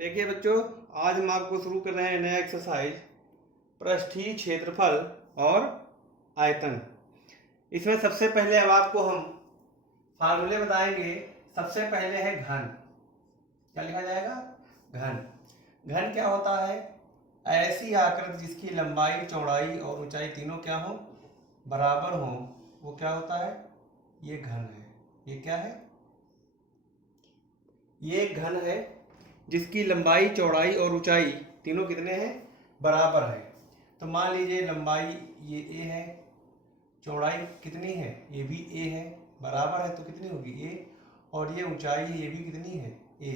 देखिए बच्चों, आज हम आपको शुरू कर रहे हैं नया एक्सरसाइज पृष्ठीय क्षेत्रफल और आयतन। इसमें सबसे पहले अब आपको हम फार्मूले बताएंगे। सबसे पहले है घन। क्या लिखा जाएगा? घन। घन क्या होता है? ऐसी आकृति जिसकी लंबाई, चौड़ाई और ऊंचाई तीनों क्या हो? बराबर हो, वो क्या होता है? ये घन है। ये क्या है? ये घन है जिसकी लंबाई, चौड़ाई और ऊंचाई तीनों कितने हैं? बराबर है। तो मान लीजिए लंबाई ये ए है, चौड़ाई कितनी है? ये भी ए है, बराबर है तो कितनी होगी? ए। और ये ऊंचाई ये भी कितनी है? ए।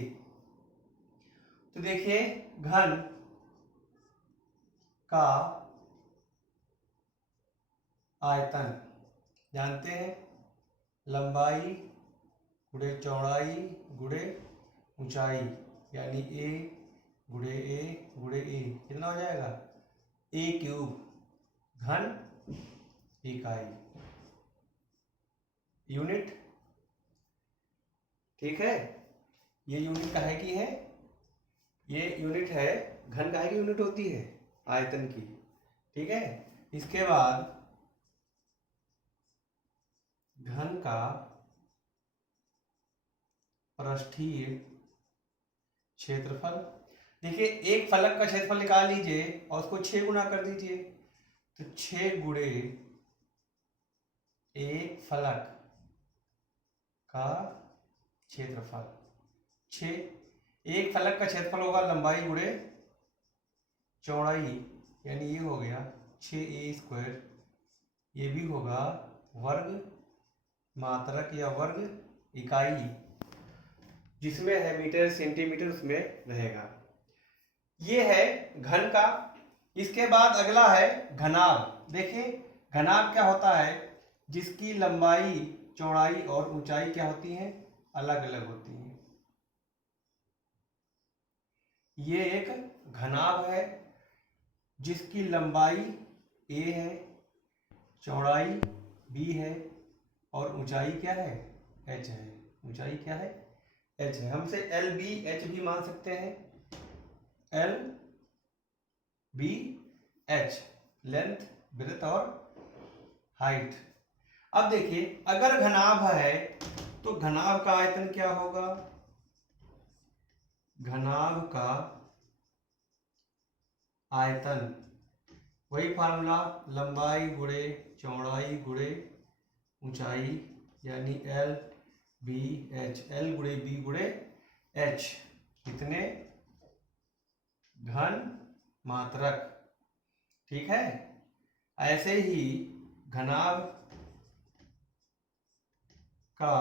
तो देखिए घन का आयतन जानते हैं, लंबाई गुणे चौड़ाई गुणे ऊंचाई, यानी ए गुणे ए कितना हो जाएगा? ए क्यूब। घन इकाई, यूनिट। ठीक है, ये यूनिट काहे की है? ये यूनिट है, घन काहे की यूनिट होती है? आयतन की। ठीक है, इसके बाद घन का पृष्ठीय क्षेत्रफल। देखिए एक फलक का क्षेत्रफल निकाल लीजिए और उसको 6 गुना कर दीजिए, तो 6 गुणे एक फलक का क्षेत्रफल। 6 एक फलक का क्षेत्रफल होगा लंबाई गुणे चौड़ाई, यानी ये हो गया 6a²। ये भी होगा वर्ग मात्रक या वर्ग इकाई, जिसमें है मीटर सेंटीमीटर, उसमें रहेगा। ये है घन का। इसके बाद अगला है घनाभ। देखिए घनाभ क्या होता है? जिसकी लंबाई, चौड़ाई और ऊंचाई क्या होती है? अलग अलग होती है। ये एक घनाभ है जिसकी लंबाई a है, चौड़ाई b है और ऊंचाई क्या है? h है। ऊंचाई क्या है? h है। हमसे एल बी एच भी मान सकते हैं। L B H, length, breadth और हाइट। अब देखिए अगर घनाभ है तो घनाभ का आयतन क्या होगा? घनाभ का आयतन वही फार्मूला, लंबाई गुणे चौड़ाई गुणे ऊंचाई, यानी एल बी एच। एल गुणे बी गुणे एच, कितने? घन मात्रक। ठीक है, ऐसे ही घनाभ का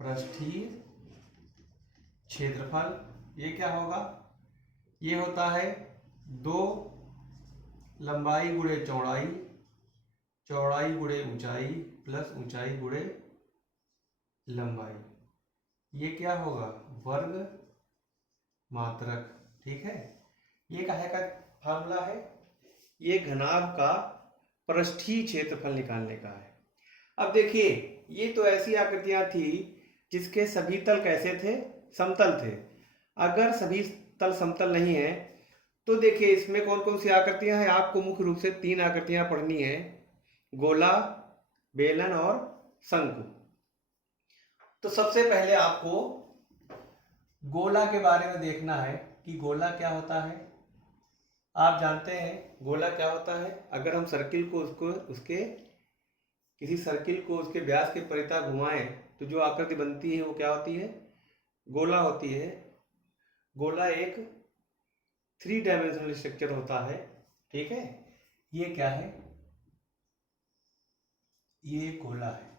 पृष्ठीय क्षेत्रफल ये क्या होगा? ये होता है 2 लंबाई गुणे चौड़ाई, चौड़ाई गुणे ऊंचाई प्लस ऊंचाई गुणे लंबाई। ये क्या होगा? वर्ग मात्रक। ठीक है, ये काहे का फार्मूला है? ये घनाभ का पृष्ठीय क्षेत्रफल निकालने का है। अब देखिए ये तो ऐसी आकृतियां थी जिसके सभी तल कैसे थे? समतल थे। अगर सभी तल समतल नहीं है तो देखिए इसमें कौन कौन सी आकृतियां हैं? आपको मुख्य रूप से 3 आकृतियां पढ़नी है, गोला, बेलन और शंकु। तो सबसे पहले आपको गोला के बारे में देखना है कि गोला क्या होता है। आप जानते हैं गोला क्या होता है? अगर हम सर्किल को किसी सर्किल को उसके व्यास के परितः घुमाएं तो जो आकृति बनती है वो क्या होती है? गोला होती है। गोला एक 3 डायमेंशनल स्ट्रक्चर होता है। ठीक है, ये क्या है? ये गोला है।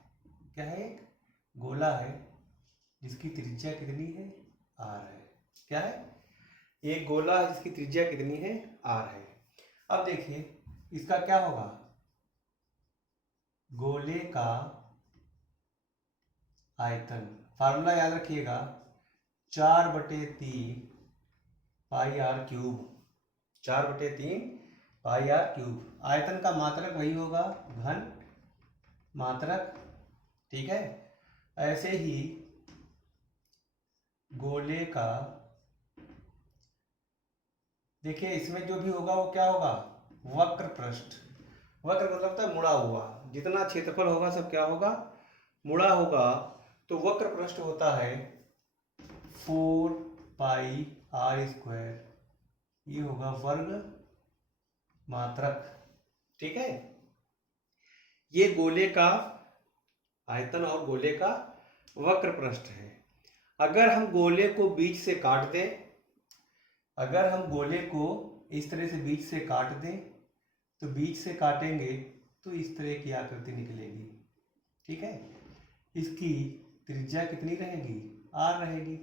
क्या है? एक गोला है जिसकी त्रिज्या कितनी है? आर है। क्या है? एक गोला है जिसकी त्रिज्या कितनी है? आर है। अब देखिए इसका क्या होगा? गोले का आयतन, फार्मूला याद रखिएगा, 4/3 pi r cube. 4/3 pi r cube. आयतन का मात्रक वही होगा, घन मात्रक। ठीक है, ऐसे ही गोले का, देखिए इसमें जो भी होगा वो क्या होगा, वक्र पृष्ठ। वक्र मतलब होता है मुड़ा हुआ, जितना क्षेत्रफल होगा सब क्या होगा, मुड़ा होगा। तो वक्र पृष्ठ होता है 4 पाई आर स्क्वायर, ये होगा वर्ग मात्रक। ठीक है, ये गोले का आयतन और गोले का वक्र पृष्ठ है। अगर हम गोले को बीच से काट दें, अगर हम गोले को इस तरह से बीच से काट दें, तो बीच से काटेंगे तो इस तरह की आकृति निकलेगी। ठीक है, इसकी त्रिज्या कितनी रहेगी, आर रहेगी।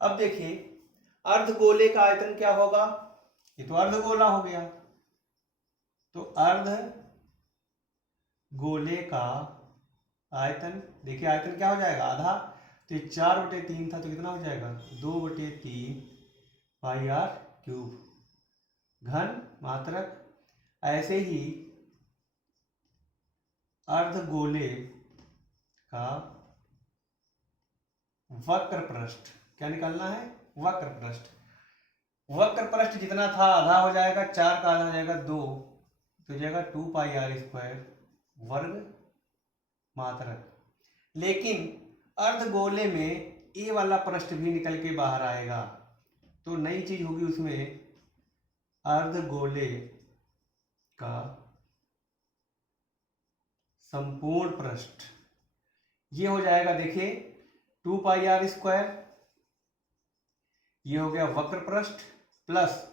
अब देखिए अर्धगोले का आयतन क्या होगा, ये तो अर्धगोला हो गया, तो अर्ध गोले का आयतन, देखिए आयतन क्या हो जाएगा, आधा, तो ये 4/3 था तो कितना हो जाएगा 2/3 पाई आर क्यूब घन मात्रक। ऐसे ही अर्धगोले का वक्र पृष्ठ क्या निकालना है, वक्र पृष्ठ। वक्र पृष्ठ जितना था आधा हो जाएगा, 4 का आधा हो जाएगा 2, तो हो जाएगा 2 पाई आर स्क्वायर वर्ग मात्रक। लेकिन अर्धगोले में ए वाला पृष्ठ भी निकल के बाहर आएगा, तो नई चीज होगी उसमें, अर्धगोले का संपूर्ण पृष्ठ, ये हो जाएगा देखिए 2 पाई आर स्क्वायर, ये हो गया वक्र पृष्ठ, प्लस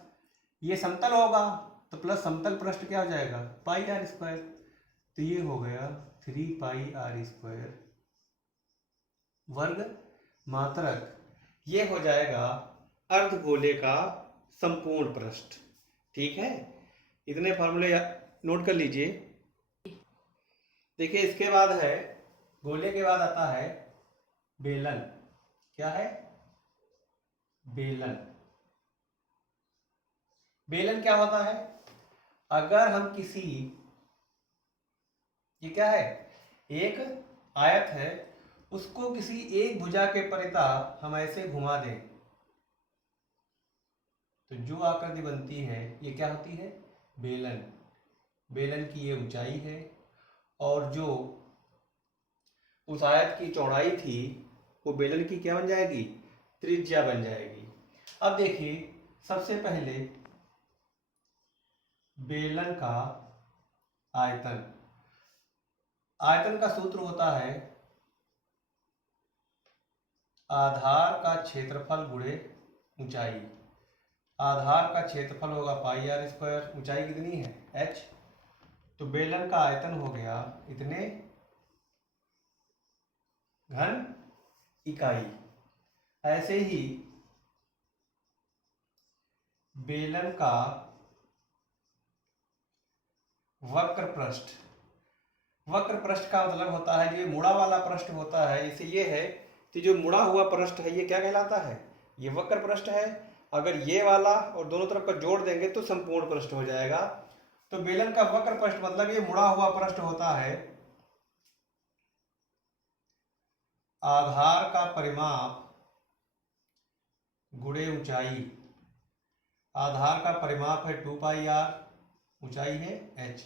ये समतल होगा तो प्लस समतल पृष्ठ क्या हो जाएगा पाई आर स्क्वायर, तो ये हो गया 3 पाई आर स्क्वायर वर्ग मात्रक। ये हो जाएगा अर्धगोले का संपूर्ण पृष्ठ। ठीक है, इतने फॉर्मूले नोट कर लीजिए। देखिए इसके बाद है, गोले के बाद आता है बेलन। क्या है, बेलन। बेलन क्या होता है, अगर हम किसी, ये क्या है, एक आयत है, उसको किसी एक भुजा के परिता हम ऐसे घुमा दें, तो जो आकृति बनती है ये क्या होती है, बेलन। बेलन की ये ऊंचाई है, और जो उस आयत की चौड़ाई थी वो बेलन की क्या बन जाएगी, त्रिज्या बन जाएगी। अब देखिए सबसे पहले बेलन का आयतन, आयतन का सूत्र होता है आधार का क्षेत्रफल गुणे ऊंचाई। आधार का क्षेत्रफल होगा पाई आर स्क्वायर, ऊंचाई कितनी है h, तो बेलन का आयतन हो गया इतने घन इकाई। ऐसे ही बेलन का वक्र पृष्ठ, वक्र पृष्ठ का मतलब होता है जो ये मुड़ा वाला पृष्ठ होता है, इसे ये है कि जो मुड़ा हुआ पृष्ठ है ये क्या कहलाता है, ये वक्र पृष्ठ है। अगर ये वाला और दोनों तरफ का जोड़ देंगे तो संपूर्ण पृष्ठ हो जाएगा। तो बेलन का वक्र पृष्ठ मतलब ये मुड़ा हुआ पृष्ठ होता है, आधार का परिमाप गुणे ऊंचाई। आधार का परिमाप है 2 पाई आर, ऊंचाई है h,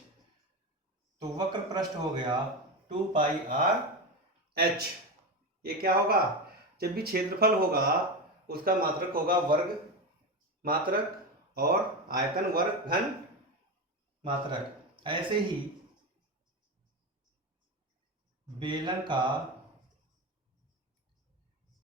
तो वक्र पृष्ठ हो गया 2 पाई आर h। ये क्या होगा, जब भी क्षेत्रफल होगा उसका मात्रक होगा वर्ग मात्रक, और आयतन वर्ग घन मात्रक। ऐसे ही बेलन का